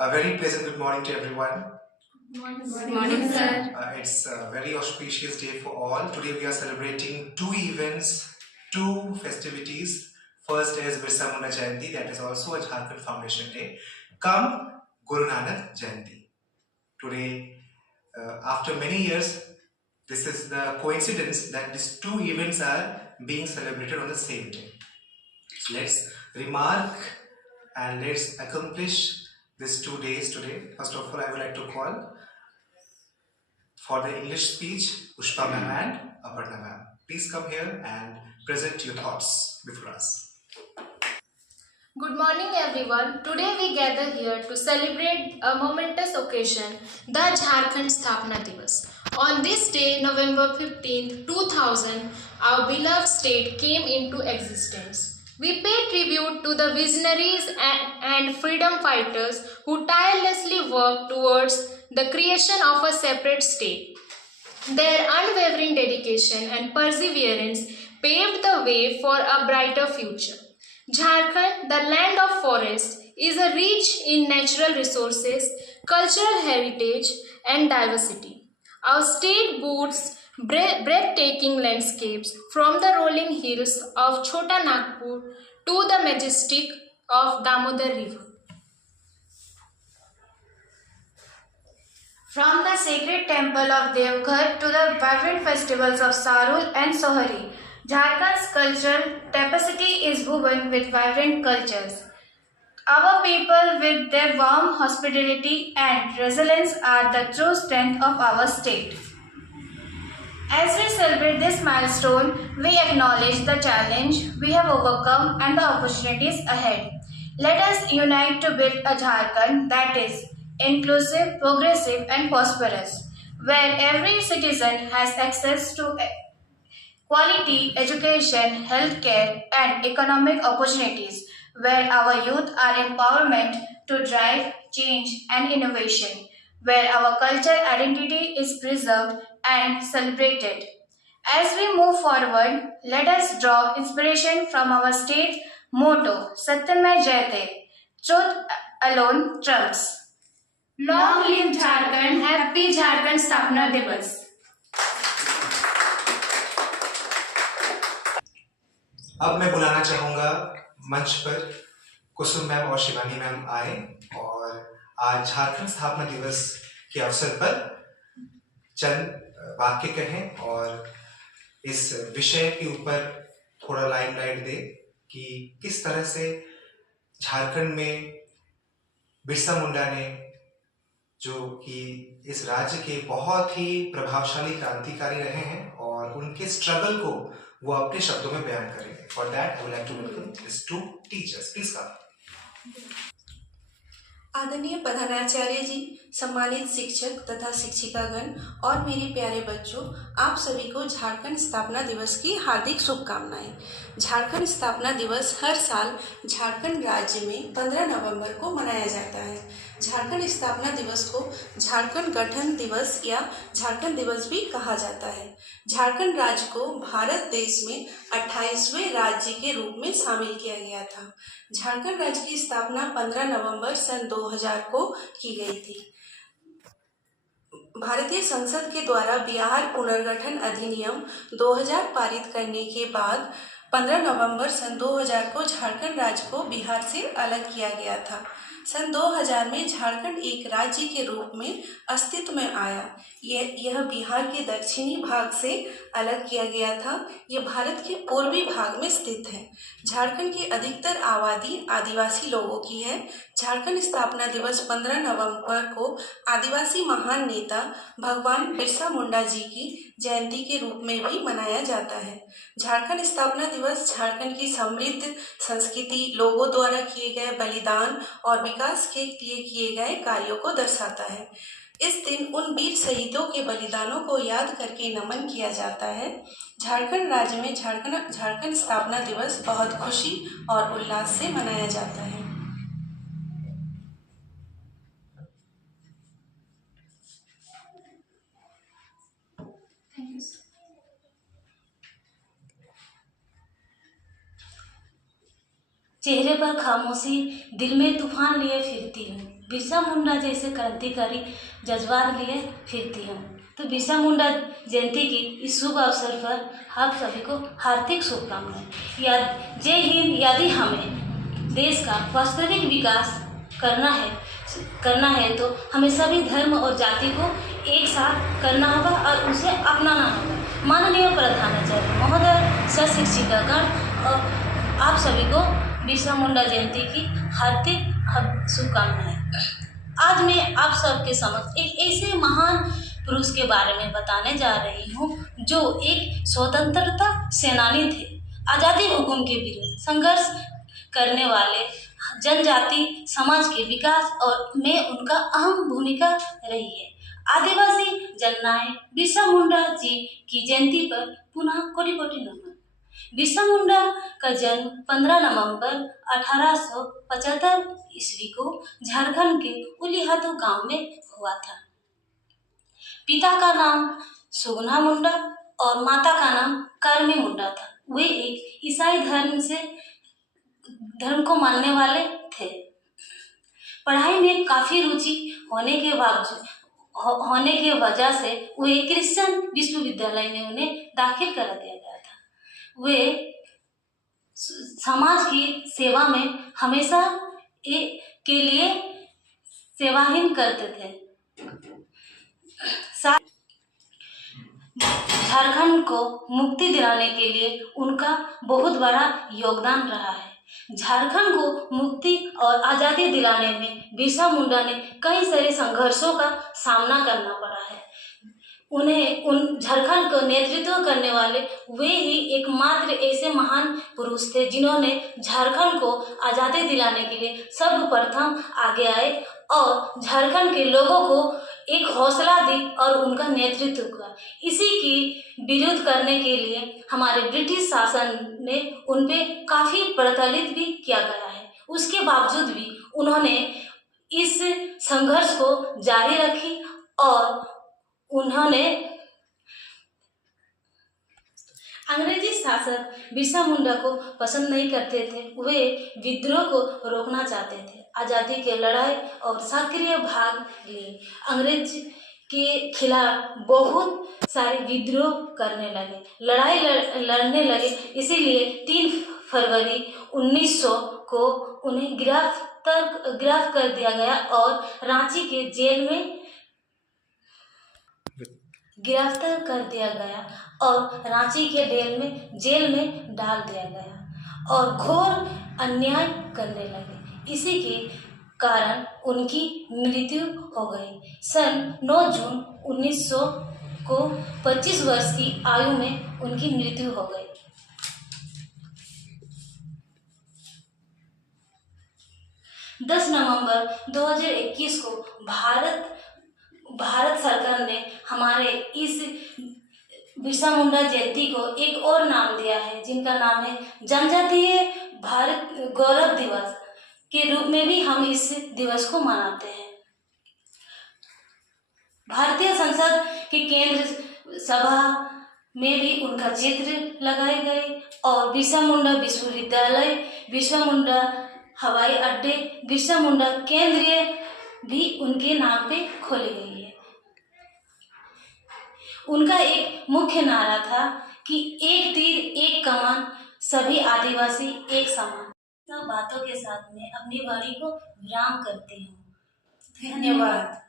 A very pleasant good morning to everyone. Good morning, sir. It's a very auspicious day for all. Today we are celebrating two events, two festivities. First is Birsa Munda Jayanti, that is also a Jharkhand Foundation Day. Come Guru Nanak Jayanti. Today, after many years, this is the coincidence that these two events are being celebrated on the same day. So let's remark and let's accomplish these 2 days today. First of all, I would like to call for the English speech Pushpa ma'am and Aparna ma'am. Please come here and present your thoughts before us. Good morning, everyone. Today we gather here to celebrate a momentous occasion, the Jharkhand Sthapna Divas. On this day, November 15, 2000, our beloved state came into existence. We pay tribute to the visionaries and freedom fighters who tirelessly worked towards the creation of a separate state. Their unwavering dedication and perseverance paved the way for a brighter future. Jharkhand, the land of forests, is rich in natural resources, cultural heritage, and diversity. Our state boasts breathtaking landscapes from the rolling hills of Chota Nagpur to the majestic of Damodar River. From the sacred temple of Devghar to the vibrant festivals of Sarul and Sohari, Jharkhand's cultural tapestry is woven with vibrant cultures. Our people, with their warm hospitality and resilience, are the true strength of our state. As we celebrate this milestone, we acknowledge the challenge we have overcome and the opportunities ahead. Let us unite to build a Jharkhand that is inclusive, progressive, and prosperous, where every citizen has access to quality education, healthcare, and economic opportunities, where our youth are empowerment to drive change and innovation, where our cultural identity is preserved and celebrated. As we move forward, let us draw inspiration from our state motto, Satyamay Jayate, truth alone trumps. Long live Jharkhand, happy Jharkhand Sthapna Divas. अब मैं बुलाना चाहूंगा मंच पर कुसुम ma'am और Shivani ma'am आए और आज झारखंड स्थापना दिवस के अवसर पर चंद वाक्य कहें और इस विषय के ऊपर थोड़ा लाइमलाइट दे कि किस तरह से झारखंड में बिरसा मुंडा ने जो कि इस राज्य के बहुत ही प्रभावशाली क्रांतिकारी रहे हैं और उनके स्ट्रगल को वो अपने शब्दों में बयान करेंगे. For that I would like to welcome this two teachers. Please come. आदरणीय प्रधानाचार्य जी, सम्मानित शिक्षक तथा शिक्षिकागण और मेरे प्यारे बच्चों, आप सभी को झारखंड स्थापना दिवस की हार्दिक शुभकामनाएं। झारखंड स्थापना दिवस हर साल झारखंड राज्य में 15 नवंबर को मनाया जाता है। झारखंड स्थापना दिवस को झारखंड गठन दिवस या झारखंड दिवस भी कहा जाता है। झारखंड राज्य को भारत देश में 28वें राज्य के रूप में शामिल किया गया था। झारखंड राज्य की स्थापना 15 नवंबर सन 2000 को की गई थी। भारतीय संसद के द्वारा बिहार पुनर्गठन अधिनियम 2000 पारित करने के बाद 15 नवंबर सन 2000 को झारखंड राज्य को बिहार से अलग किया गया था। सन 2000 में झारखंड एक राज्य के रूप में अस्तित्व में आया। यह बिहार के दक्षिणी भाग से अलग किया गया था। यह भारत के पूर्वी भाग में स्थित है। झारखंड की अधिकतर आबादी आदिवासी लोगों की है। झारखंड स्थापना दिवस 15 नवंबर को आदिवासी महान नेता भगवान बिरसा मुंडा जी की जयंती के रूप में भी मनाया जाता है। झारखंड स्थापना दिवस झारखंड की समृद्ध संस्कृति, लोगों द्वारा किए गए बलिदान और विकास के लिए किए गए कार्यों को दर्शाता है। इस दिन उन वीर शहीदों के बलिदानों को याद करके नमन किया जाता है। झारखंड राज्य में झारखंड स्थापना दिवस बहुत खुशी और उल्लास से मनाया जाता है। चेहरे पर खामोशी, दिल में तूफान लिए फिरती हूँ। बिरसा मुंडा जैसे क्रांतिकारी जज्बात लिए फिरती हूँ। तो बिरसा मुंडा जयंती की इस शुभ अवसर पर आप सभी को हार्दिक शुभकामनाएं। जय हिंद। यदि हमें देश का वास्तविक विकास करना है तो हमें सभी धर्म और जाति को एक साथ करना होगा और उसे अपनाना होगा। माननीय प्रधानाचार्य महोदय, सशिक्षिकागण और आप सभी को बिरसा मुंडा जयंती की हार्दिक शुभकामनाएं। आज मैं आप सबके समक्ष एक ऐसे महान पुरुष के बारे में बताने जा रही हूँ जो एक स्वतंत्रता सेनानी थे। आज़ादी हुकूम के विरुद्ध संघर्ष करने वाले जनजाति समाज के विकास और में उनका अहम भूमिका रही है। आदिवासी जननायक बिरसा मुंडा जी की जयंती पर पुनः कोटि कोटि नमन। बिरसा मुंडा का जन्म 15 नवंबर 1875 ईस्वी को झारखंड के उलीहातू गांव में हुआ था। पिता का नाम सुगना मुंडा और माता का नाम कर्मी मुंडा था। वे एक ईसाई धर्म को मानने वाले थे। पढ़ाई में काफी रुचि होने के वजह से वे क्रिश्चियन विश्वविद्यालय में उन्हें दाखिल करा दिया गया था। वे समाज की सेवा में हमेशा के लिए सेवाहीन करते थे। झारखंड को मुक्ति दिलाने के लिए उनका बहुत बड़ा योगदान रहा है। झारखंड को मुक्ति और आज़ादी दिलाने में बिरसा मुंडा ने कई सारे संघर्षों का सामना करना पड़ा है। झारखंड का नेतृत्व करने वाले वे ही एकमात्र ऐसे महान पुरुष थे जिन्होंने झारखंड को आज़ादी दिलाने के लिए सर्वप्रथम आगे आए और झारखंड के लोगों को एक हौसला दी और उनका नेतृत्व किया। इसी की विरोध करने के लिए हमारे ब्रिटिश शासन ने उन पे काफ़ी प्रताड़ित भी किया गया है। उसके बावजूद भी उन्होंने इस संघर्ष को जारी रखी और उन्होंने अंग्रेजी शासक बिरसा मुंडा को पसंद नहीं करते थे। वे विद्रोह को रोकना चाहते थे। आज़ादी के लड़ाई और सक्रिय भाग लिए। अंग्रेज के खिलाफ बहुत सारे विद्रोह करने लगे, लड़ाई लड़ने लगे। इसीलिए 3 फरवरी 1900 को उन्हें गिरफ्तार कर दिया गया और रांची के जेल में गिरफ्तार कर दिया गया और रांची के जेल में डाल दिया गया और घोर अन्याय करने लगे। इसी के कारण उनकी मृत्यु हो गई। सन 9 जून 1900 को 25 वर्ष की आयु में उनकी मृत्यु हो गई। दस नवंबर 2021 को भारत सरकार ने हमारे इस बिरसा मुंडा जयंती को एक और नाम दिया है, जिनका नाम है जनजातीय भारत गौरव दिवस के रूप में भी हम इस दिवस को मनाते हैं। भारतीय संसद के केंद्र सभा में भी उनका चित्र लगाए गए और बिरसा मुंडा विश्वविद्यालय, बिरसा मुंडा हवाई अड्डे, बिरसा मुंडा केंद्रीय भी उनके नाम पे खोली गई है। उनका एक मुख्य नारा था कि एक तीर एक कमान, सभी आदिवासी एक समान। सब बातों के साथ में अपनी वाणी को विराम करती हूँ। धन्यवाद।